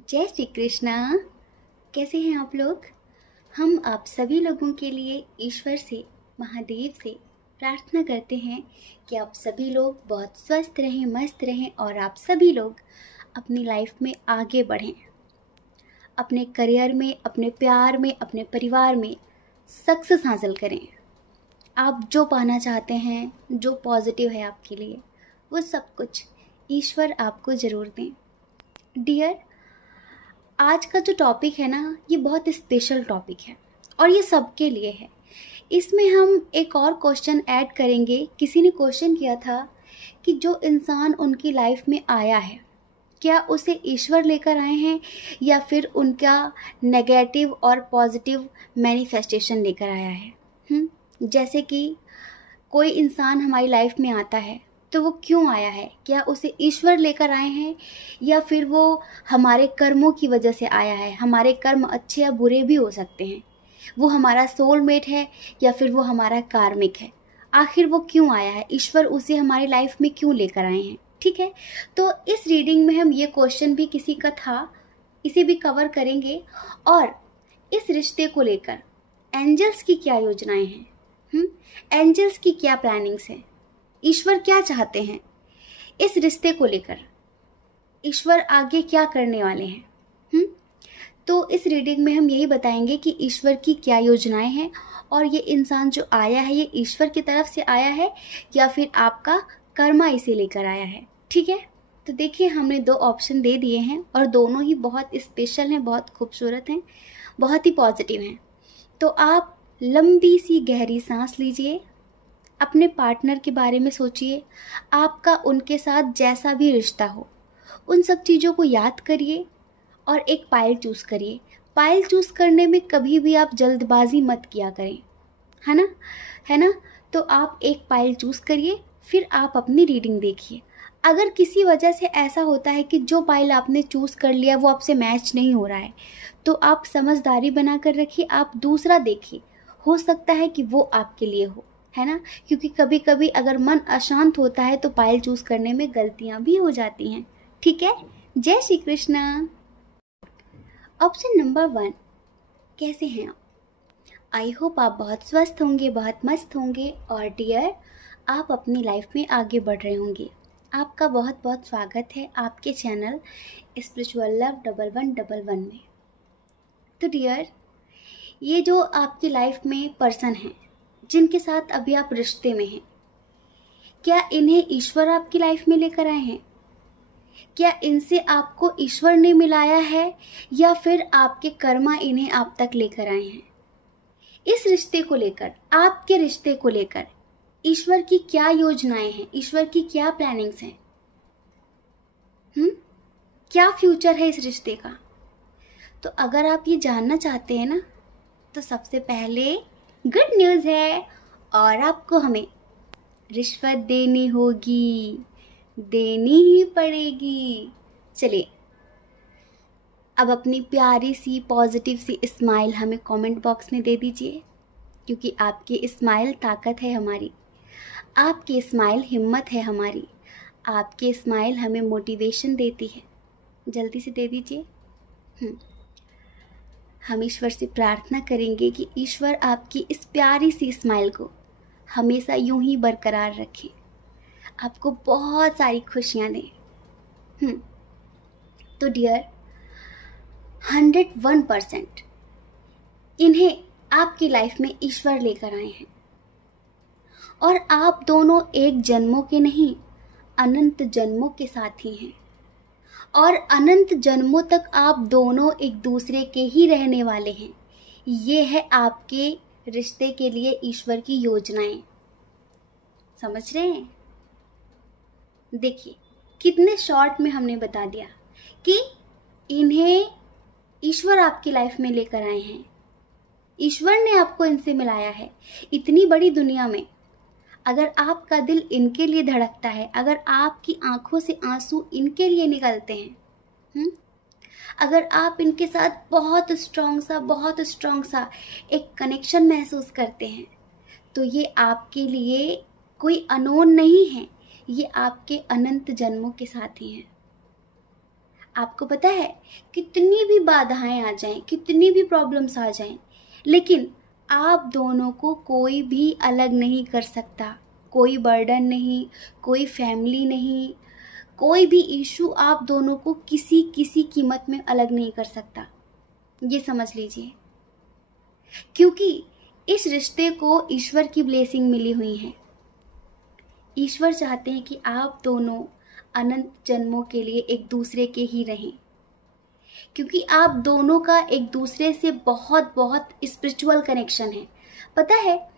जय श्री कृष्णा। कैसे हैं आप लोग। हम आप सभी लोगों के लिए ईश्वर से, महादेव से प्रार्थना करते हैं कि आप सभी लोग बहुत स्वस्थ रहें, मस्त रहें और आप सभी लोग अपनी लाइफ में आगे बढ़ें, अपने करियर में, अपने प्यार में, अपने परिवार में सक्सेस हासिल करें। आप जो पाना चाहते हैं, जो पॉजिटिव है आपके लिए, वो सब कुछ ईश्वर आपको ज़रूर दें। डियर, आज का जो टॉपिक है ना, ये बहुत स्पेशल टॉपिक है और ये सबके लिए है। इसमें हम एक और क्वेश्चन ऐड करेंगे। किसी ने क्वेश्चन किया था कि जो इंसान उनकी लाइफ में आया है, क्या उसे ईश्वर लेकर आए हैं या फिर उनका नेगेटिव और पॉजिटिव मैनिफेस्टेशन लेकर आया है। जैसे कि कोई इंसान हमारी लाइफ में आता है तो वो क्यों आया है, क्या उसे ईश्वर लेकर आए हैं या फिर वो हमारे कर्मों की वजह से आया है। हमारे कर्म अच्छे या बुरे भी हो सकते हैं। वो हमारा सोलमेट है या फिर वो हमारा कार्मिक है। आखिर वो क्यों आया है, ईश्वर उसे हमारी लाइफ में क्यों लेकर आए हैं। ठीक है, तो इस रीडिंग में हम ये क्वेश्चन भी किसी का था, इसे भी कवर करेंगे और इस रिश्ते को लेकर एंजल्स की क्या योजनाएं हैं, एंजल्स की क्या प्लानिंग्स है, ईश्वर क्या चाहते हैं इस रिश्ते को लेकर, ईश्वर आगे क्या करने वाले हैं। तो इस रीडिंग में हम यही बताएंगे कि ईश्वर की क्या योजनाएं हैं और ये इंसान जो आया है ये ईश्वर की तरफ से आया है या फिर आपका कर्मा इसे लेकर आया है। ठीक है, तो देखिए हमने दो ऑप्शन दे दिए हैं और दोनों ही बहुत स्पेशल हैं, बहुत खूबसूरत हैं, बहुत ही पॉजिटिव हैं। तो आप लंबी सी गहरी सांस लीजिए, अपने पार्टनर के बारे में सोचिए, आपका उनके साथ जैसा भी रिश्ता हो उन सब चीज़ों को याद करिए और एक पाइल चूज़ करिए। पाइल चूज़ करने में कभी भी आप जल्दबाजी मत किया करें, है ना। तो आप एक पाइल चूज़ करिए, फिर आप अपनी रीडिंग देखिए। अगर किसी वजह से ऐसा होता है कि जो पाइल आपने चूज़ कर लिया वो आपसे मैच नहीं हो रहा है, तो आप समझदारी बना कर रखिए, आप दूसरा देखिए, हो सकता है कि वो आपके लिए हो, है ना। क्योंकि कभी कभी अगर मन अशांत होता है तो पाइल चूज़ करने में गलतियाँ भी हो जाती हैं। ठीक है, जय श्री कृष्णा। ऑप्शन नंबर 1, कैसे हैं आप। आई होप आप बहुत स्वस्थ होंगे, बहुत मस्त होंगे और डियर आप अपनी लाइफ में आगे बढ़ रहे होंगे। आपका बहुत बहुत स्वागत है आपके चैनल स्पिरिचुअल लव 1111 में। तो डियर, ये जो आपकी लाइफ में पर्सन हैं जिनके साथ अभी आप रिश्ते में हैं, क्या इन्हें ईश्वर आपकी लाइफ में लेकर आए हैं? क्या इनसे आपको ईश्वर ने मिलाया है या फिर आपके कर्मा इन्हें आप तक लेकर आए हैं? इस रिश्ते को लेकर, आपके रिश्ते को लेकर ईश्वर की क्या योजनाएं हैं, ईश्वर की क्या प्लानिंग्स हैं, क्या फ्यूचर है इस रिश्ते का। तो अगर आप ये जानना चाहते हैं ना, तो सबसे पहले गुड न्यूज़ है और आपको हमें रिश्वत देनी होगी, देनी ही पड़ेगी। चलिए, अब अपनी प्यारी सी पॉजिटिव सी स्माइल हमें कमेंट बॉक्स में दे दीजिए, क्योंकि आपकी स्माइल ताकत है हमारी, आपकी स्माइल हिम्मत है हमारी, आपकी स्माइल हमें मोटिवेशन देती है। जल्दी से दे दीजिए। हम ईश्वर से प्रार्थना करेंगे कि ईश्वर आपकी इस प्यारी सी स्माइल को हमेशा यूं ही बरकरार रखें, आपको बहुत सारी खुशियां दें। तो डियर, 101% इन्हें आपकी लाइफ में ईश्वर लेकर आए हैं और आप दोनों एक जन्मों के नहीं, अनंत जन्मों के साथी हैं और अनंत जन्मों तक आप दोनों एक दूसरे के ही रहने वाले हैं। ये है आपके रिश्ते के लिए ईश्वर की योजनाएं। समझ रहे हैं? देखिए कितने शॉर्ट में हमने बता दिया कि इन्हें ईश्वर आपकी लाइफ में लेकर आए हैं, ईश्वर ने आपको इनसे मिलाया है। इतनी बड़ी दुनिया में अगर आपका दिल इनके लिए धड़कता है, अगर आपकी आंखों से आंसू इनके लिए निकलते हैं, अगर आप इनके साथ बहुत स्ट्रॉन्ग सा एक कनेक्शन महसूस करते हैं, तो ये आपके लिए कोई अनोन नहीं है, ये आपके अनंत जन्मों के साथी हैं। आपको पता है, कितनी भी बाधाएं आ जाएं, कितनी भी प्रॉब्लम्स आ जाएं, लेकिन आप दोनों को कोई भी अलग नहीं कर सकता। कोई बर्डन नहीं, कोई फैमिली नहीं, कोई भी इशू आप दोनों को किसी किसी कीमत में अलग नहीं कर सकता। ये समझ लीजिए, क्योंकि इस रिश्ते को ईश्वर की ब्लेसिंग मिली हुई है। ईश्वर चाहते हैं कि आप दोनों अनंत जन्मों के लिए एक दूसरे के ही रहें, क्योंकि आप दोनों का एक दूसरे से बहुत बहुत स्पिरिचुअल कनेक्शन है। पता है,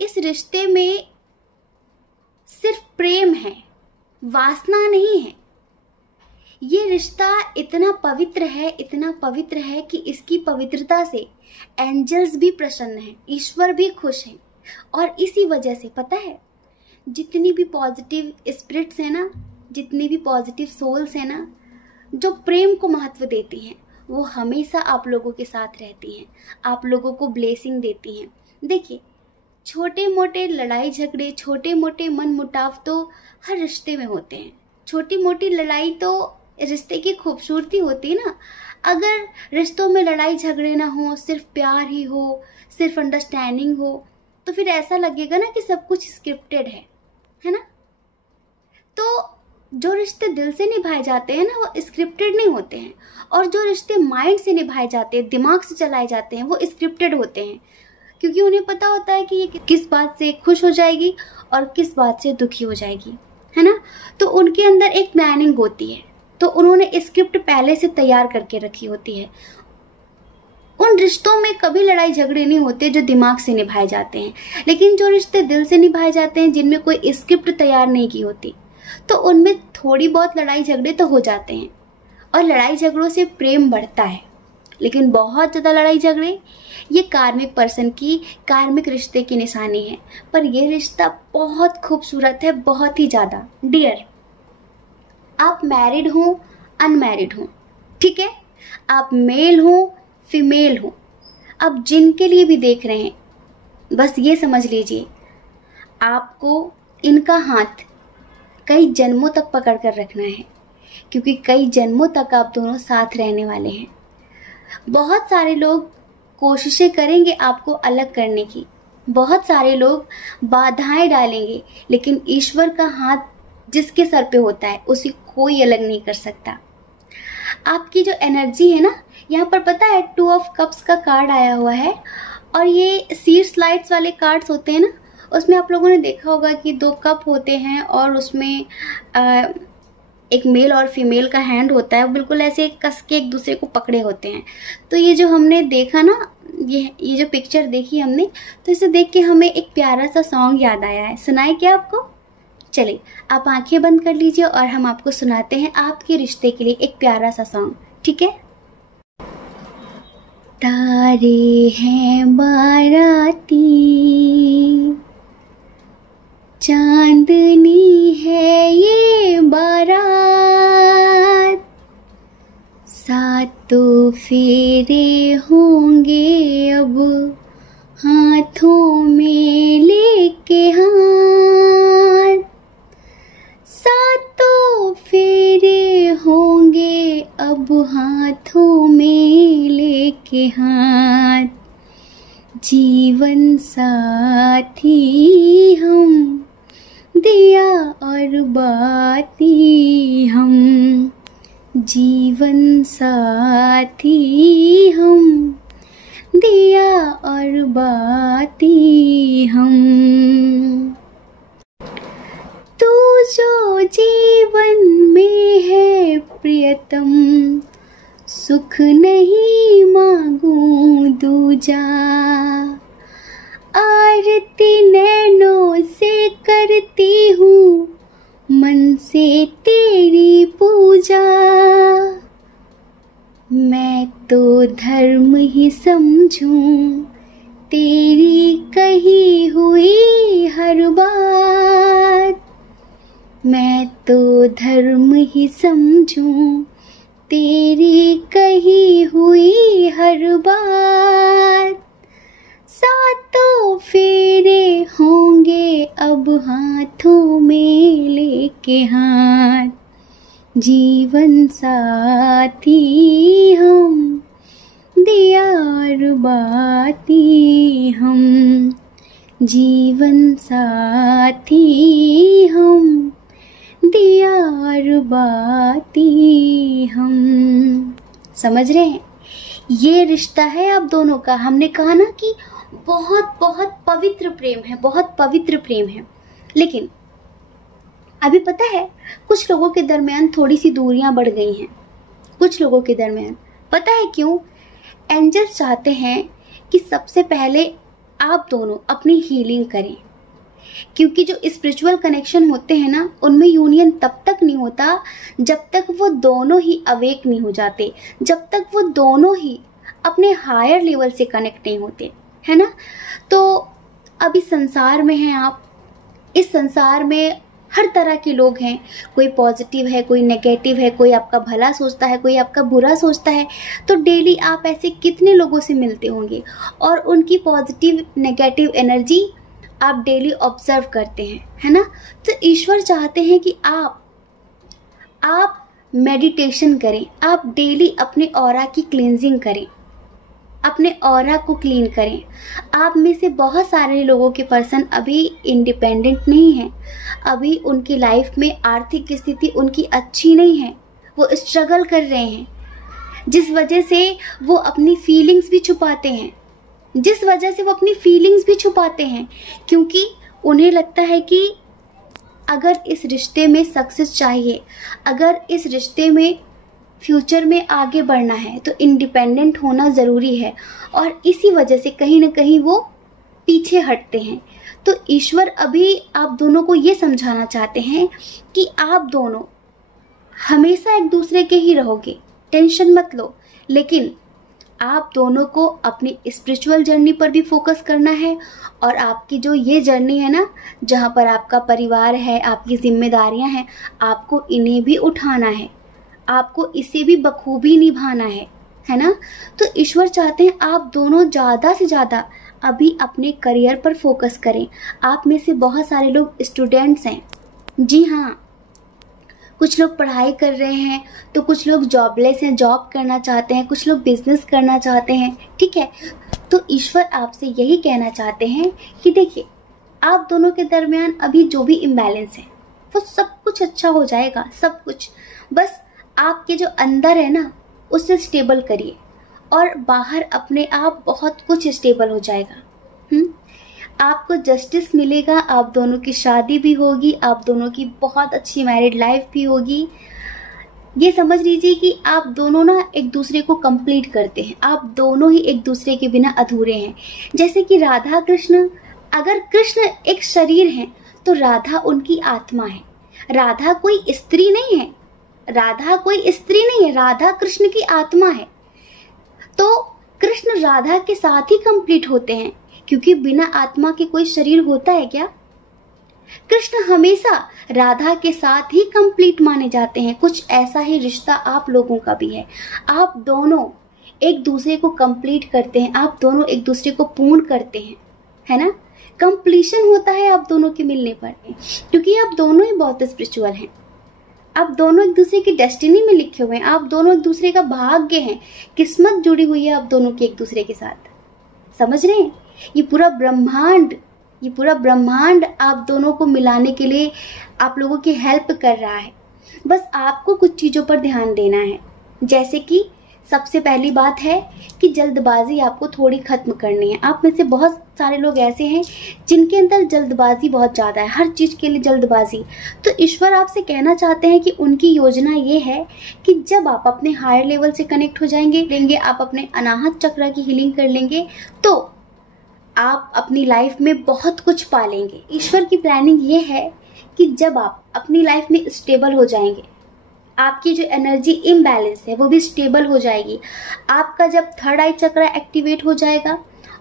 इस रिश्ते में सिर्फ प्रेम है, वासना नहीं है। ये रिश्ता इतना पवित्र है, इतना पवित्र है कि इसकी पवित्रता से एंजल्स भी प्रसन्न हैं, ईश्वर भी खुश हैं। और इसी वजह से पता है, जितनी भी पॉजिटिव स्पिरिट्स हैं ना, जितनी भी पॉजिटिव सोल्स हैं ना, जो प्रेम को महत्व देती हैं, वो हमेशा आप लोगों के साथ रहती हैं, आप लोगों को ब्लेसिंग देती हैं। देखिए, छोटे मोटे लड़ाई झगड़े, छोटे मोटे मन मुटाव तो हर रिश्ते में होते हैं। छोटी मोटी लड़ाई तो रिश्ते की खूबसूरती होती है ना। अगर रिश्तों में लड़ाई झगड़े ना हो, सिर्फ प्यार ही हो, सिर्फ अंडरस्टैंडिंग हो, तो फिर ऐसा लगेगा ना कि सब कुछ स्क्रिप्टेड है ना। तो जो रिश्ते दिल से निभाए जाते हैं ना, वो स्क्रिप्टेड नहीं होते हैं, और जो रिश्ते माइंड से निभाए जाते हैं, दिमाग से चलाए जाते हैं, वो स्क्रिप्टेड होते हैं। क्योंकि उन्हें पता होता है कि ये किस बात से खुश हो जाएगी और किस बात से दुखी हो जाएगी, है ना। तो उनके अंदर एक प्लानिंग होती है, तो उन्होंने स्क्रिप्ट पहले से तैयार करके रखी होती है। उन रिश्तों में कभी लड़ाई झगड़े नहीं होते जो दिमाग से निभाए जाते हैं, लेकिन जो रिश्ते दिल से निभाए जाते हैं, जिनमें कोई स्क्रिप्ट तैयार नहीं की होती, तो उनमें थोड़ी बहुत लड़ाई झगड़े तो हो जाते हैं। और लड़ाई झगड़ों से प्रेम बढ़ता है, लेकिन बहुत ज़्यादा लड़ाई झगड़े ये कार्मिक पर्सन की, कार्मिक रिश्ते की निशानी है। पर यह रिश्ता बहुत खूबसूरत है, बहुत ही ज़्यादा। डियर, आप मैरिड हो, अनमैरिड हो, ठीक है, आप मेल हो, फीमेल हो, अब जिनके लिए भी देख रहे हैं, बस ये समझ लीजिए, आपको इनका हाथ कई जन्मों तक पकड़ कर रखना है, क्योंकि कई जन्मों तक आप दोनों साथ रहने वाले हैं। बहुत सारे लोग कोशिशें करेंगे आपको अलग करने की, बहुत सारे लोग बाधाएं डालेंगे, लेकिन ईश्वर का हाथ जिसके सर पे होता है, उसे कोई अलग नहीं कर सकता। आपकी जो एनर्जी है ना, यहाँ पर पता है 2 ऑफ कप्स का कार्ड आया हुआ है, और ये सीड स्लाइड्स वाले कार्ड्स होते हैं ना, उसमें आप लोगों ने देखा होगा कि 2 कप होते हैं और उसमें एक मेल और फीमेल का हैंड होता है, बिल्कुल ऐसे कस के एक दूसरे को पकड़े होते हैं। तो ये जो हमने देखा ना, ये जो पिक्चर देखी हमने, तो इसे देख के हमें एक प्यारा सा सॉन्ग याद आया है। सुनाए क्या आपको? चलिए, आप आंखें बंद कर लीजिए और हम आपको सुनाते हैं आपके रिश्ते के लिए एक प्यारा सा सॉन्ग, ठीक है। तारे हैं बाराती, चांदनी है ये बारात, सातों फेरे होंगे अब हाथों में लेके हाथ, सातों फेरे होंगे अब हाथों में लेके हाथ, जीवन साथी हम, दिया और बाती हम, जीवन साथी हम, दिया और बाती हम। तू जो जीवन में है प्रियतम, सुख नहीं मांगू दूजा, आरती नैनों से करती हूँ, मन से तेरी पूजा, मैं तो धर्म ही समझूं तेरी कही हुई हर बात, मैं तो धर्म ही समझूं तेरी कही हुई हर बात, सातों फेरे होंगे अब हाथों में लेके हाथ, जीवन साथी हम, दियार बाती हम, जीवन साथी हम, दियार बाती हम। समझ रहे हैं? ये रिश्ता है आप दोनों का। हमने कहा ना कि बहुत बहुत पवित्र प्रेम है, बहुत पवित्र प्रेम है। लेकिन अभी पता है कुछ लोगों के दरमियान थोड़ी सी दूरियां बढ़ गई हैं, कुछ लोगों के दरमियान। पता है क्यों? एंजल्स चाहते हैं कि सबसे पहले आप दोनों अपनी हीलिंग करें, क्योंकि जो स्पिरिचुअल कनेक्शन होते हैं ना, उनमें यूनियन तब तक नहीं होता जब तक वो दोनों ही अवेक नहीं हो जाते, जब तक वो दोनों ही अपने हायर लेवल से कनेक्ट नहीं होते, है ना। तो अभी संसार में हैं आप, इस संसार में हर तरह के लोग हैं, कोई पॉजिटिव है, कोई नेगेटिव है, कोई आपका भला सोचता है, कोई आपका बुरा सोचता है। तो डेली आप ऐसे कितने लोगों से मिलते होंगे और उनकी पॉजिटिव नेगेटिव एनर्जी आप डेली ऑब्जर्व करते हैं, है ना। तो ईश्वर चाहते हैं कि आप मेडिटेशन करें, आप डेली अपने ऑरा की क्लींजिंग करें, अपने ऑरा को क्लीन करें। आप में से बहुत सारे लोगों के पर्सन अभी इंडिपेंडेंट नहीं हैं, अभी उनकी लाइफ में आर्थिक स्थिति उनकी अच्छी नहीं है, वो स्ट्रगल कर रहे हैं, जिस वजह से वो अपनी फीलिंग्स भी छुपाते हैं, क्योंकि उन्हें लगता है कि अगर इस रिश्ते में सक्सेस चाहिए, अगर इस रिश्ते में फ्यूचर में आगे बढ़ना है तो इंडिपेंडेंट होना ज़रूरी है, और इसी वजह से कहीं ना कहीं वो पीछे हटते हैं। तो ईश्वर अभी आप दोनों को ये समझाना चाहते हैं कि आप दोनों हमेशा एक दूसरे के ही रहोगे, टेंशन मत लो, लेकिन आप दोनों को अपनी स्पिरिचुअल जर्नी पर भी फोकस करना है। और आपकी जो ये जर्नी है ना, जहाँ पर आपका परिवार है, आपकी जिम्मेदारियाँ हैं, आपको इन्हें भी उठाना है, आपको इसे भी बखूबी निभाना है ना। तो ईश्वर चाहते हैं आप दोनों ज़्यादा से ज़्यादा अभी अपने करियर पर फोकस करें। आप में से बहुत सारे लोग स्टूडेंट्स हैं, जी हाँ, कुछ लोग पढ़ाई कर रहे हैं, तो कुछ लोग जॉबलेस हैं, जॉब करना चाहते हैं, कुछ लोग बिजनेस करना चाहते हैं, ठीक है। तो ईश्वर आपसे यही कहना चाहते हैं कि देखिए, आप दोनों के दरमियान अभी जो भी इम्बैलेंस है वो सब कुछ अच्छा हो जाएगा, सब कुछ। बस आपके जो अंदर है ना, उसे स्टेबल करिए और बाहर अपने आप बहुत कुछ स्टेबल हो जाएगा। आपको जस्टिस मिलेगा, आप दोनों की शादी भी होगी, आप दोनों की बहुत अच्छी मैरिड लाइफ भी होगी। ये समझ लीजिए कि आप दोनों ना एक दूसरे को कंप्लीट करते हैं, आप दोनों ही एक दूसरे के बिना अधूरे हैं। जैसे कि राधा कृष्ण, अगर कृष्ण एक शरीर है तो राधा उनकी आत्मा है। राधा कोई स्त्री नहीं है, राधा कृष्ण की आत्मा है। तो कृष्ण राधा के साथ ही कंप्लीट होते हैं, क्योंकि बिना आत्मा के कोई शरीर होता है क्या? कृष्ण हमेशा राधा के साथ ही कंप्लीट माने जाते हैं। कुछ ऐसा ही रिश्ता आप लोगों का भी है। आप दोनों एक दूसरे को कंप्लीट करते हैं, आप दोनों एक दूसरे को पूर्ण करते हैं, है ना। कंप्लीशन होता है आप दोनों के मिलने पर, क्योंकि आप दोनों ही बहुत स्पिरिचुअल हैं। आप दोनों एक दूसरे की डेस्टिनी में लिखे हुए हैं, आप दोनों एक दूसरे का भाग्य हैं, किस्मत जुड़ी हुई है आप दोनों की एक दूसरे के साथ। समझ रहे हैं? ये पूरा ब्रह्मांड आप दोनों को मिलाने के लिए आप लोगों की हेल्प कर रहा है। बस आपको कुछ चीज़ों पर ध्यान देना है। जैसे कि सबसे पहली बात है कि जल्दबाजी आपको थोड़ी खत्म करनी है। आप में से बहुत सारे लोग ऐसे हैं जिनके अंदर जल्दबाजी बहुत ज़्यादा है, हर चीज़ के लिए जल्दबाजी। तो ईश्वर आपसे कहना चाहते हैं कि उनकी योजना ये है कि जब आप अपने हायर लेवल से कनेक्ट हो जाएंगे, आप अपने अनाहत चक्र की हीलिंग कर लेंगे, तो आप अपनी लाइफ में बहुत कुछ पालेंगे। ईश्वर की प्लानिंग ये है कि जब आप अपनी लाइफ में स्टेबल हो जाएंगे, आपकी जो एनर्जी इम्बैलेंस है वो भी स्टेबल हो जाएगी। आपका जब थर्ड आई चक्र एक्टिवेट हो जाएगा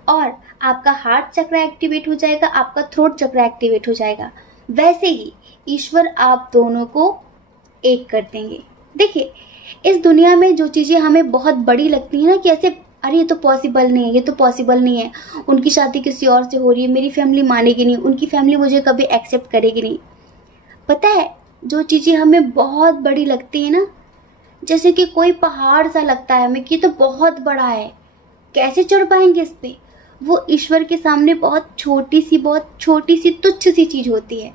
और आपका हार्ट चक्र एक्टिवेट हो जाएगा, आपका थ्रोट चक्र एक्टिवेट हो जाएगा, वैसे ही ईश्वर आप दोनों को एक कर देंगे। देखिए, इस दुनिया में जो चीज़ें हमें बहुत बड़ी लगती है ना, कि ऐसे अरे ये तो पॉसिबल नहीं है, ये तो पॉसिबल नहीं है, उनकी शादी किसी और से हो रही है, मेरी फैमिली मानेगी नहीं, उनकी फैमिली मुझे कभी एक्सेप्ट करेगी नहीं। पता है, जो चीज़ें हमें बहुत बड़ी लगती है ना, जैसे कि कोई पहाड़ सा लगता है हमें कि तो बहुत बड़ा है, कैसे चढ़ पाएंगे इस पे, वो ईश्वर के सामने बहुत छोटी सी तुच्छ सी चीज होती है।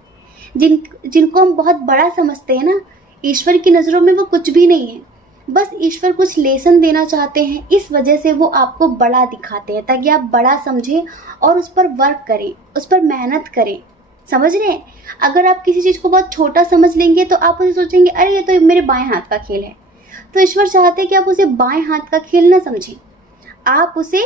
जिनको हम बहुत बड़ा समझते हैं ना, ईश्वर की नज़रों में वो कुछ भी नहीं है। बस ईश्वर कुछ लेसन देना चाहते हैं, इस वजह से वो आपको बड़ा दिखाते हैं ताकि आप बड़ा समझें और उस पर वर्क करें, उस पर मेहनत करें। समझ रहे हैं? अगर आप किसी चीज़ को बहुत छोटा समझ लेंगे तो आप उसे सोचेंगे अरे ये तो मेरे बाएं हाथ का खेल है। तो ईश्वर चाहते हैं कि आप उसे बाएं हाथ का खेल ना समझें, आप उसे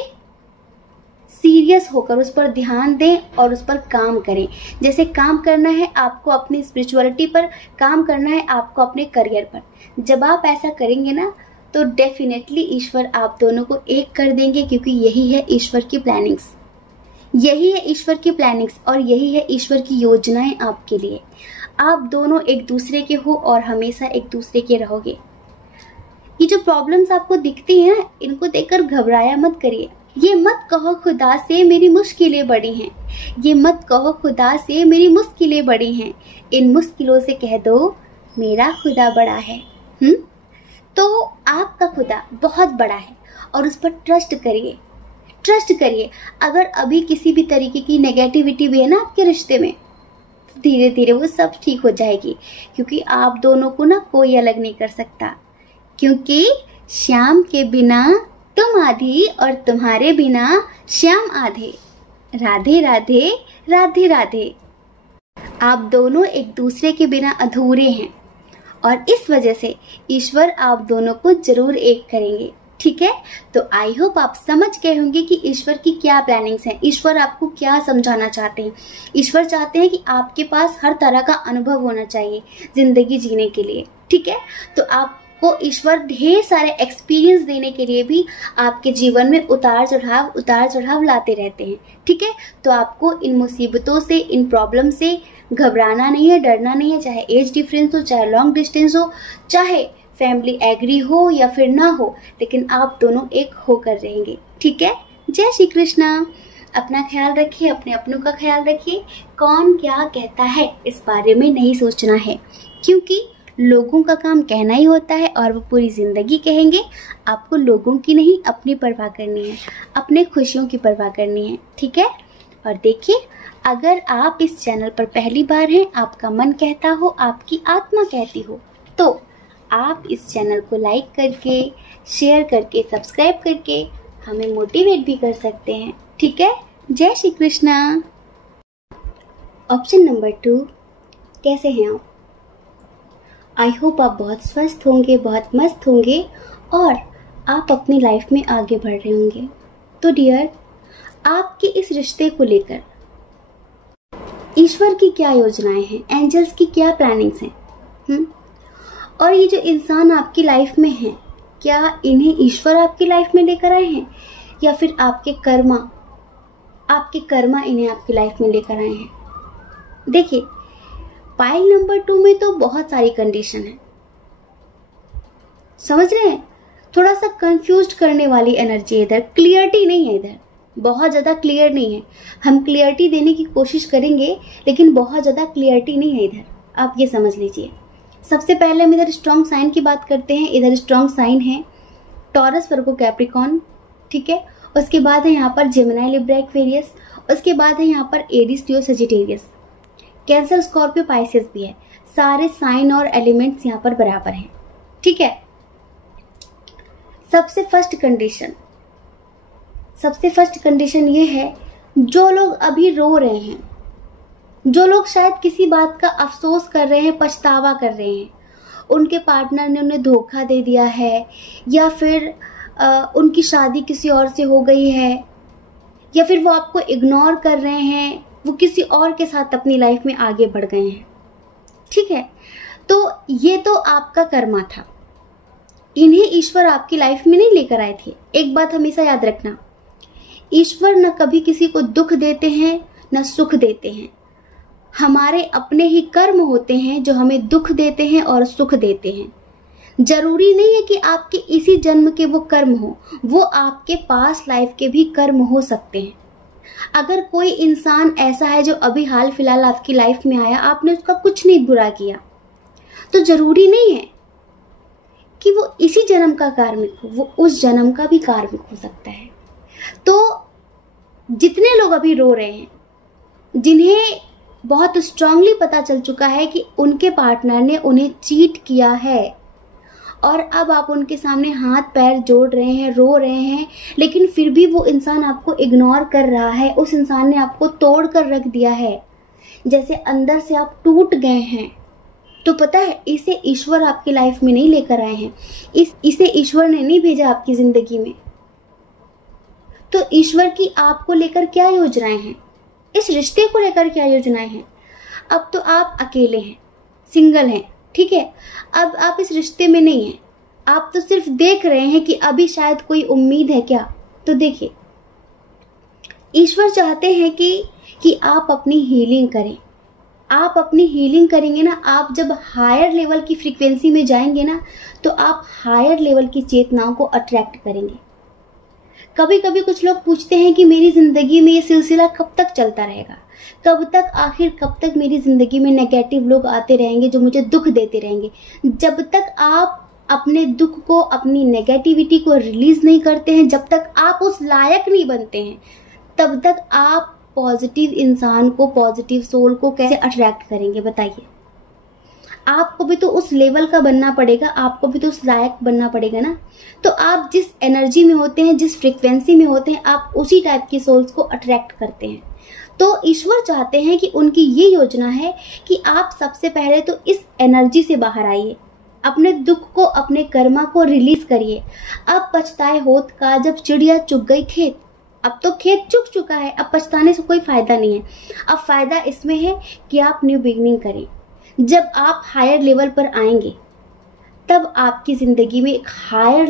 सीरियस होकर उस पर ध्यान दें और उस पर काम करें। जैसे काम करना है आपको अपनी स्पिरिचुअलिटी पर, काम करना है आपको अपने करियर पर। जब आप ऐसा करेंगे ना तो डेफिनेटली ईश्वर आप दोनों को एक कर देंगे, क्योंकि यही है ईश्वर की प्लानिंग्स, यही है ईश्वर की प्लानिंग्स और यही है ईश्वर की योजनाएं आपके लिए। आप दोनों एक दूसरे के हो और हमेशा एक दूसरे के रहोगे। ये जो प्रॉब्लम्स आपको दिखती हैं, इनको देखकर घबराया मत करिए। ये मत कहो खुदा से मेरी मुश्किलें बड़ी हैं, ये मत कहो खुदा से मेरी मुश्किलें बड़ी हैं, इन मुश्किलों से कह दो मेरा खुदा बड़ा है। तो आपका खुदा बहुत बड़ा है और उस पर ट्रस्ट करिए, ट्रस्ट करिए। अगर अभी किसी भी तरीके की नेगेटिविटी भी है ना आपके रिश्ते में, धीरे धीरे वो सब ठीक हो जाएगी, क्योंकि आप दोनों को ना कोई अलग नहीं कर सकता। क्योंकि श्याम के बिना तुम आधी और तुम्हारे बिना श्याम आधे। राधे राधे राधे राधे। आप दोनों एक दूसरे के बिना अधूरे हैं और इस वजह से ईश्वर आप दोनों को जरूर एक करेंगे। ठीक है, तो आई होप आप समझ गए होंगे कि ईश्वर की क्या प्लानिंग्स हैं, ईश्वर आपको क्या समझाना चाहते हैं। ईश्वर चाहते हैं कि आपके पास हर तरह का अनुभव होना चाहिए जिंदगी जीने के लिए। ठीक है, तो आपको ईश्वर ढेर सारे एक्सपीरियंस देने के लिए भी आपके जीवन में उतार चढ़ाव लाते रहते हैं। ठीक है, तो आपको इन मुसीबतों से, इन प्रॉब्लम से घबराना नहीं है, डरना नहीं है। चाहे एज डिफरेंस हो, चाहे लॉन्ग डिस्टेंस हो, चाहे फैमिली एग्री हो या फिर ना हो, लेकिन आप दोनों एक होकर रहेंगे। ठीक है, जय श्री कृष्णा। अपना ख्याल रखिए, अपने अपनों का ख्याल रखिए। कौन क्या कहता है इस बारे में नहीं सोचना है, क्योंकि लोगों का काम कहना ही होता है और वो पूरी जिंदगी कहेंगे। आपको लोगों की नहीं, अपनी परवाह करनी है, अपने खुशियों की परवाह करनी है। ठीक है, और देखिए, अगर आप इस चैनल पर पहली बार हैं, आपका मन कहता हो, आपकी आत्मा कहती हो, तो आप इस चैनल को लाइक करके, शेयर करके, सब्सक्राइब करके हमें मोटिवेट भी कर सकते हैं। ठीक है, जय श्री कृष्णा। ऑप्शन नंबर 2, कैसे हैं आप? आई होप आप बहुत स्वस्थ होंगे, बहुत मस्त होंगे और आप अपनी लाइफ में आगे बढ़ रहे होंगे। तो डियर, आपके इस रिश्ते को लेकर ईश्वर की क्या योजनाएं हैं, एंजल्स की क्या प्लानिंग्स हैं? और ये जो इंसान आपकी लाइफ में हैं, क्या इन्हें ईश्वर आपकी लाइफ में लेकर आए हैं या फिर आपके कर्मा इन्हें आपकी लाइफ में लेकर आए हैं? देखिए, पाइल नंबर 2 में तो बहुत सारी कंडीशन है, समझ रहे हैं? थोड़ा सा कंफ्यूज करने वाली एनर्जी है इधर, क्लियरिटी नहीं है इधर, बहुत ज़्यादा क्लियर नहीं है। हम क्लियरिटी देने की कोशिश करेंगे लेकिन बहुत ज़्यादा क्लियरिटी नहीं है इधर, आप ये समझ लीजिए। सबसे पहले हम इधर स्ट्रॉन्ग साइन की बात करते हैं। इधर स्ट्रॉन्ग साइन है टॉरस, वर्गो, कैप्रिकॉर्न। ठीक है, उसके बाद है यहाँ पर जेमिनी, लिब्रा, एक्वेरियस। उसके बाद है यहाँ पर एरीज, लियो, सजिटेरियस, कैंसर, स्कॉर्पियो, पाइसेस भी है। सारे साइन और एलिमेंट्स यहाँ पर बराबर हैं। ठीक है, सबसे फर्स्ट कंडीशन ये है, जो लोग अभी रो रहे हैं, जो लोग शायद किसी बात का अफसोस कर रहे हैं, पछतावा कर रहे हैं, उनके पार्टनर ने उन्हें धोखा दे दिया है या फिर उनकी शादी किसी और से हो गई है या फिर वो आपको इग्नोर कर रहे हैं, वो किसी और के साथ अपनी लाइफ में आगे बढ़ गए हैं। ठीक है, तो ये तो आपका कर्मा था, इन्हें ईश्वर आपकी लाइफ में नहीं लेकर आए थे। एक बात हमेशा याद रखना, ईश्वर न कभी किसी को दुख देते हैं न सुख देते हैं। हमारे अपने ही कर्म होते हैं जो हमें दुख देते हैं और सुख देते हैं। जरूरी नहीं है कि आपके इसी जन्म के वो कर्म हो, वो आपके पास लाइफ के भी कर्म हो सकते हैं। अगर कोई इंसान ऐसा है जो अभी हाल फिलहाल आपकी लाइफ में आया, आपने उसका कुछ नहीं बुरा किया, तो जरूरी नहीं है कि वो इसी जन्म का कार्मिक हो, वो उस जन्म का भी कार्मिक हो सकता है। तो जितने लोग अभी रो रहे हैं, जिन्हें बहुत स्ट्रांगली पता चल चुका है कि उनके पार्टनर ने उन्हें चीट किया है, और अब आप उनके सामने हाथ पैर जोड़ रहे हैं, रो रहे हैं, लेकिन फिर भी वो इंसान आपको इग्नोर कर रहा है, उस इंसान ने आपको तोड़ कर रख दिया है, जैसे अंदर से आप टूट गए हैं, तो पता है इसे ईश्वर आपकी लाइफ में नहीं लेकर आए हैं, इसे ईश्वर ने नहीं भेजा आपकी जिंदगी में। तो ईश्वर की आपको लेकर क्या योजनाएं हैं, इस रिश्ते को लेकर क्या योजनाएं हैं। अब तो आप अकेले हैं, सिंगल हैं, ठीक है, अब आप इस रिश्ते में नहीं हैं, आप तो सिर्फ देख रहे हैं कि अभी शायद कोई उम्मीद है क्या। तो देखिए, ईश्वर चाहते हैं कि आप अपनी हीलिंग करें। आप अपनी हीलिंग करेंगे ना, आप जब हायर लेवल की फ्रीक्वेंसी में जाएंगे ना, तो आप हायर लेवल की चेतनाओं को अट्रैक्ट करेंगे। कभी कभी कुछ लोग पूछते हैं कि मेरी जिंदगी में ये सिलसिला कब तक चलता रहेगा, कब तक मेरी जिंदगी में नेगेटिव लोग आते रहेंगे जो मुझे दुख देते रहेंगे। जब तक आप अपने दुख को, अपनी नेगेटिविटी को रिलीज नहीं करते हैं, जब तक आप उस लायक नहीं बनते हैं, तब तक आप पॉजिटिव इंसान को, पॉजिटिव सोल को कैसे अट्रैक्ट करेंगे बताइए। आपको भी तो उस लेवल का बनना पड़ेगा, आपको भी तो उस लायक बनना पड़ेगा ना। तो आप जिस एनर्जी में होते हैं, जिस फ्रीक्वेंसी में होते हैं, आप उसी टाइप की सोल्स को अट्रैक्ट करते हैं। तो ईश्वर चाहते हैं कि उनकी ये योजना है कि आप सबसे पहले तो इस एनर्जी से बाहर आइए, अपने दुख को, अपने कर्मा को रिलीज करिए। अब पछताए होत का, जब चिड़िया चुग गई खेत। अब तो खेत चुग चुका है, अब पछताने से कोई फायदा नहीं है। अब फायदा इसमें है कि आप न्यू बिगिनिंग करें। जब आप हायर लेवल पर आएंगे, तब आपकी जिंदगी में एक हायर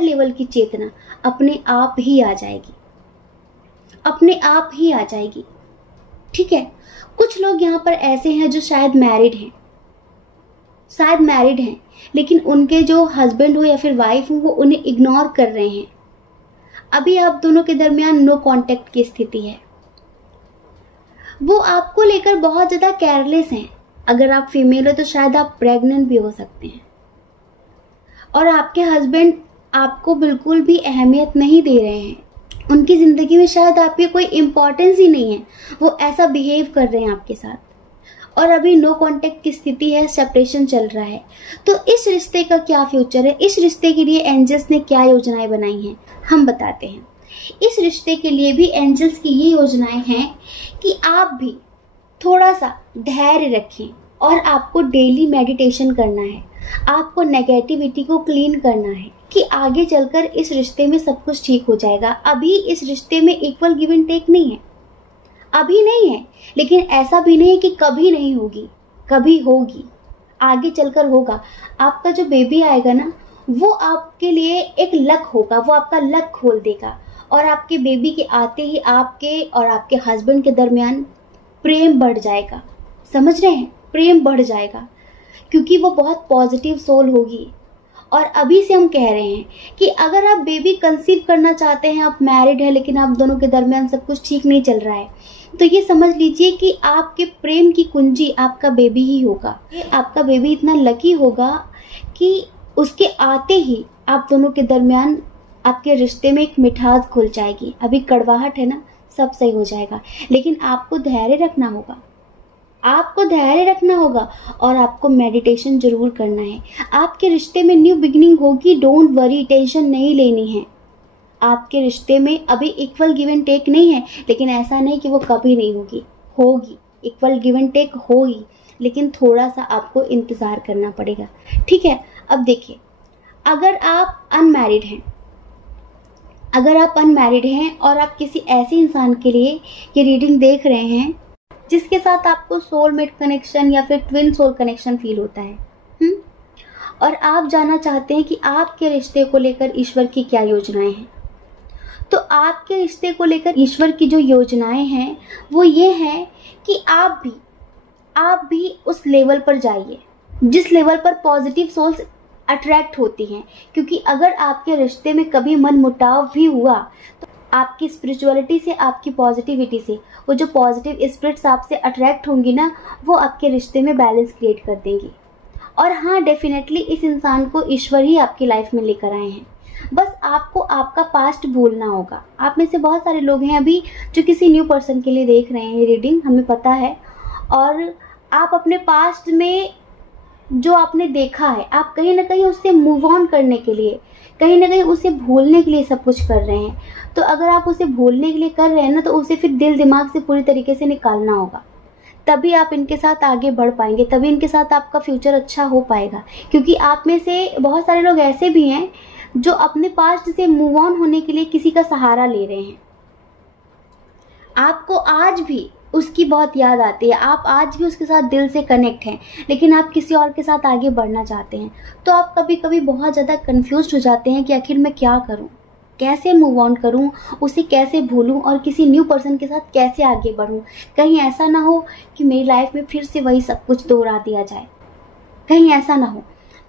लेवल की चेतना अपने आप ही आ जाएगी, अपने आप ही आ जाएगी, ठीक है। कुछ लोग यहाँ पर ऐसे हैं जो शायद मैरिड हैं, लेकिन उनके जो हस्बैंड हो या फिर वाइफ हो, वो उन्हें इग्नोर कर रहे हैं। अभी आप दोनों के दरमियान नो कांटेक्ट की स्थिति है। वो आपको लेकर बहुत ज्यादा केयरलेस हैं। अगर आप फीमेल हो तो शायद आप प्रेग्नेंट भी हो सकते हैं, और आपके हस्बैंड आपको बिल्कुल भी अहमियत नहीं दे रहे हैं। उनकी जिंदगी में शायद आपकी कोई इंपॉर्टेंस ही नहीं है, वो ऐसा बिहेव कर रहे हैं आपके साथ, और अभी नो कांटेक्ट की स्थिति है, सेपरेशन चल रहा है। तो इस रिश्ते का क्या फ्यूचर है, इस रिश्ते के लिए एंजल्स ने क्या योजनाएं बनाई हैं, हम बताते हैं। इस रिश्ते के लिए भी एंजल्स की ये योजनाएं हैं कि आप भी थोड़ा सा धैर्य रखें, और आपको डेली मेडिटेशन करना है, आपको नेगेटिविटी को क्लीन करना है, कि आगे चलकर इस रिश्ते में सब कुछ ठीक हो जाएगा। अभी इस रिश्ते में इक्वल गिव एंड टेक नहीं है, अभी नहीं है, लेकिन ऐसा भी नहीं है कि कभी नहीं होगी, कभी होगी, आगे चलकर होगा। आपका जो बेबी आएगा ना, वो आपके लिए एक लक होगा, वो आपका लक खोल देगा, और आपके बेबी के आते ही आपके और आपके हस्बैंड के दरमियान प्रेम बढ़ जाएगा। समझ रहे हैं, प्रेम बढ़ जाएगा, क्योंकि वो बहुत पॉजिटिव सोल होगी। और अभी से हम कह रहे हैं कि अगर आप बेबी कंसीव करना चाहते हैं, आप मैरिड है लेकिन आप दोनों के दरमियान सब कुछ ठीक नहीं चल रहा है, तो ये समझ लीजिए कि आपके प्रेम की कुंजी आपका बेबी ही होगा। आपका बेबी इतना लकी होगा कि उसके आते ही आप दोनों के दरमियान, आपके रिश्ते में एक मिठास घुल जाएगी। अभी कड़वाहट है ना, सब सही हो जाएगा, लेकिन आपको धैर्य रखना होगा, और आपको मेडिटेशन जरूर करना है। आपके रिश्ते में न्यू बिगिनिंग होगी, डोंट वरी, टेंशन नहीं लेनी है। आपके रिश्ते में अभी इक्वल गिव एंड टेक नहीं है, लेकिन ऐसा नहीं कि वो कभी नहीं होगी, इक्वल गिव एंड टेक होगी, लेकिन थोड़ा सा आपको इंतजार करना पड़ेगा, ठीक है। अब देखिए, अगर आप अनमैरिड हैं और आप किसी ऐसे इंसान के लिए ये रीडिंग देख रहे हैं जिसके साथ आपको सोलमेट कनेक्शन या फिर ट्विन सोल कनेक्शन फील होता है, और आप जानना चाहते हैं कि आपके रिश्ते को लेकर ईश्वर की क्या योजनाएं हैं, तो आपके रिश्ते को लेकर ईश्वर की जो योजनाएं हैं वो ये हैं कि आप भी उस लेवल पर जाइए जिस लेवल पर पॉजिटिव सोल्स अट्रैक्ट होती हैं। क्योंकि अगर आपके रिश्ते में कभी मन मुटाव भी हुआ आपकी स्पिरिचुअलिटी से, आपकी पॉजिटिविटी से, वो जो पॉजिटिव स्पिरिट्स आपसे अट्रैक्ट होंगी ना, वो आपके रिश्ते में बैलेंस क्रिएट कर देंगी। और हाँ, डेफिनेटली इस इंसान को ईश्वर ही आपकी लाइफ में लेकर आए हैं। बस आपको आपका पास्ट भूलना होगा। आप में से बहुत सारे लोग हैं अभी जो किसी न्यू पर्सन के लिए देख रहे हैं ये रीडिंग, हमें पता है। और आप अपने पास्ट में जो आपने देखा है, आप कहीं ना कहीं उससे मूव ऑन करने के लिए, कहीं ना कहीं उसे भूलने के लिए सब कुछ कर रहे हैं। तो अगर आप उसे भूलने के लिए कर रहे हैं ना, तो उसे फिर दिल दिमाग से पूरी तरीके से निकालना होगा। तभी आप इनके साथ आगे बढ़ पाएंगे, तभी इनके साथ आपका फ्यूचर अच्छा हो पाएगा। क्योंकि आप में से बहुत सारे लोग ऐसे भी हैं जो अपने पास्ट से मूव ऑन होने के लिए किसी का सहारा ले रहे हैं। आपको आज भी उसकी बहुत याद आती है, आप आज भी उसके साथ दिल से कनेक्ट हैं, लेकिन आप किसी और के साथ आगे बढ़ना चाहते हैं। तो आप कभी कभी बहुत ज़्यादा कंफ्यूज हो जाते हैं कि आखिर मैं क्या करूं, कैसे मूव ऑन करूं, उसे कैसे भूलूं और किसी न्यू पर्सन के साथ कैसे आगे बढ़ूं। कहीं ऐसा ना हो कि मेरी लाइफ में फिर से वही सब कुछ दोहरा दिया जाए, कहीं ऐसा ना हो।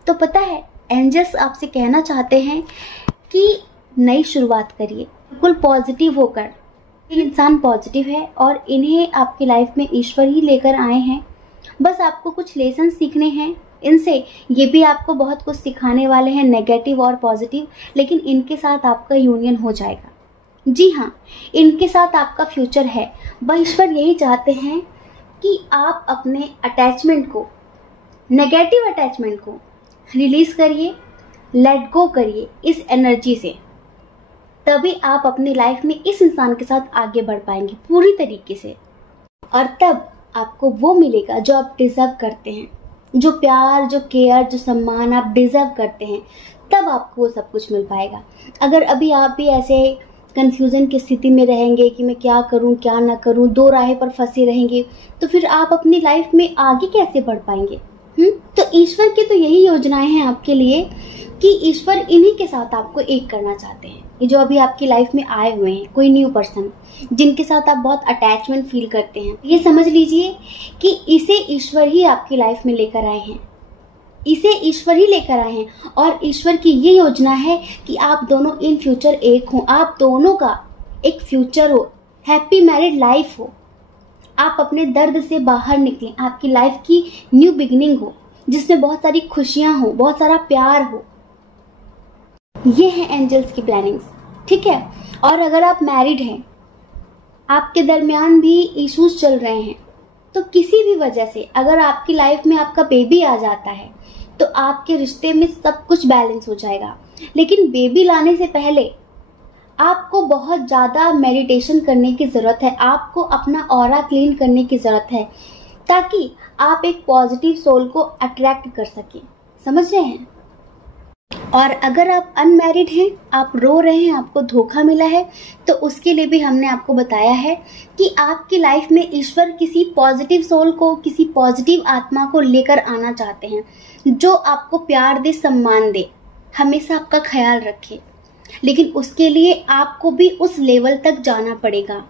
तो पता है, एंजल्स आपसे कहना चाहते हैं कि नई शुरुआत करिए, बिल्कुल पॉजिटिव होकर। ये इंसान पॉजिटिव है और इन्हें आपकी लाइफ में ईश्वर ही लेकर आए हैं। बस आपको कुछ लेसन सीखने हैं इनसे। ये भी आपको बहुत कुछ सिखाने वाले हैं, नेगेटिव और पॉजिटिव, लेकिन इनके साथ आपका यूनियन हो जाएगा। जी हाँ, इनके साथ आपका फ्यूचर है। वह ईश्वर यही चाहते हैं कि आप अपने अटैचमेंट को, नेगेटिव अटैचमेंट को रिलीज करिए, लेट गो करिए इस एनर्जी से। तभी आप अपनी लाइफ में इस इंसान के साथ आगे बढ़ पाएंगे पूरी तरीके से। और तब आपको वो मिलेगा जो आप डिजर्व करते हैं, जो प्यार, जो केयर, जो सम्मान आप डिजर्व करते हैं। तब आपको वो सब कुछ मिल पाएगा। अगर अभी आप भी ऐसे कंफ्यूजन की स्थिति में रहेंगे कि मैं क्या करूं क्या ना करूं, दो राहें पर फंसे रहेंगे, तो फिर आप अपनी लाइफ में आगे कैसे बढ़ पाएंगे? तो ईश्वर की तो यही योजनाएं हैं आपके लिए कि ईश्वर इन्हीं के साथ आपको एक करना चाहते हैं। ये जो अभी आपकी लाइफ में आए हुए हैं, कोई न्यू पर्सन जिनके साथ आप बहुत अटैचमेंट फील करते हैं, ये समझ लीजिए कि इसे ईश्वर ही आपकी लाइफ में लेकर आए हैं, इसे ईश्वर ही लेकर आए हैं। और ईश्वर की ये योजना है कि आप दोनों इन फ्यूचर एक हो, आप दोनों का एक फ्यूचर हो, हैप्पी मैरिड लाइफ हो, आप अपने दर्द से बाहर निकलें, आपकी लाइफ की न्यू बिगिनिंग हो जिसमें बहुत सारी खुशियां हो, बहुत सारा प्यार हो। ये है एंजल्स की प्लानिंग्स, ठीक है। और अगर आप मैरिड हैं, आपके दरमियान भी इश्यूज चल रहे हैं, तो किसी भी वजह से अगर आपकी लाइफ में आपका बेबी आ जाता है तो आपके रिश्ते में सब कुछ बैलेंस हो जाएगा। लेकिन बेबी लाने से पहले आपको बहुत ज़्यादा मेडिटेशन करने की ज़रूरत है, आपको अपना ऑरा क्लीन करने की ज़रूरत है, ताकि आप एक पॉजिटिव सोल को अट्रैक्ट कर सकें। समझ रहे हैं? और अगर आप अनमैरिड हैं, आप रो रहे हैं, आपको धोखा मिला है, तो उसके लिए भी हमने आपको बताया है कि आपकी लाइफ में ईश्वर किसी पॉजिटिव सोल को, किसी पॉजिटिव आत्मा को लेकर आना चाहते हैं, जो आपको प्यार दे, सम्मान दे, हमेशा आपका ख्याल रखे। लेकिन उसके लिए आपको भी उस लेवल तक जाना पड़ेगा,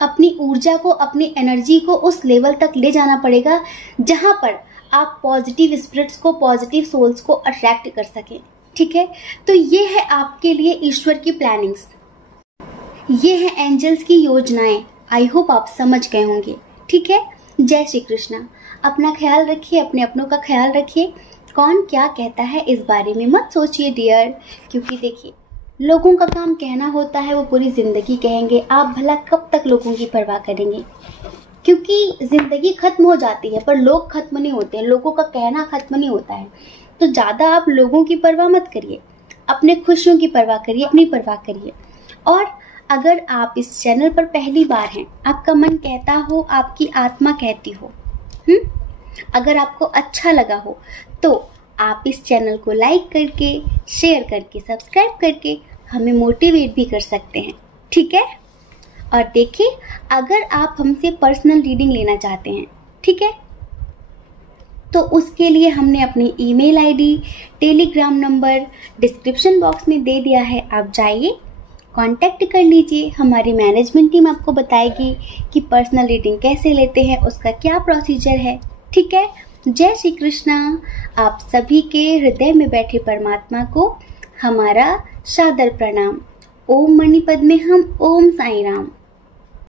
अपनी ऊर्जा को, अपनी एनर्जी को उस लेवल तक ले जाना पड़ेगा जहां पर आप पॉजिटिव स्पिरिट्स को, पॉजिटिव सोल्स को अट्रैक्ट कर सकें। ठीक है, तो ये है आपके लिए ईश्वर की प्लानिंग्स, ये है एंजल्स की योजनाएं। आई होप आप समझ गए होंगे। ठीक है, जय श्री कृष्णा। अपना ख्याल रखिए, अपने अपनों का ख्याल रखिए। कौन क्या कहता है इस बारे में मत सोचिए डियर, क्योंकि देखिए लोगों का काम कहना होता है, वो पूरी जिंदगी कहेंगे। आप भला कब तक लोगों की परवाह करेंगे? क्योंकि जिंदगी खत्म हो जाती है पर लोग खत्म नहीं होते हैं, लोगों का कहना खत्म नहीं होता है। तो ज़्यादा आप लोगों की परवाह मत करिए, अपने खुशियों की परवाह करिए, अपनी परवाह करिए। और अगर आप इस चैनल पर पहली बार हैं, आपका मन कहता हो, आपकी आत्मा कहती हो, अगर आपको अच्छा लगा हो, तो आप इस चैनल को लाइक करके, शेयर करके, सब्सक्राइब करके हमें मोटिवेट भी कर सकते हैं। ठीक है, और देखिए अगर आप हमसे पर्सनल रीडिंग लेना चाहते हैं, ठीक है, तो उसके लिए हमने अपनी email ID, Telegram number description box में दे दिया है। आप जाइए, कांटेक्ट कर लीजिए, हमारी मैनेजमेंट टीम आपको बताएगी कि पर्सनल रीडिंग कैसे लेते हैं, उसका क्या प्रोसीजर है। ठीक है, जय श्री कृष्णा। आप सभी के हृदय में बैठे परमात्मा को हमारा सादर प्रणाम। ओम मणिपद में हम ओम साईं राम,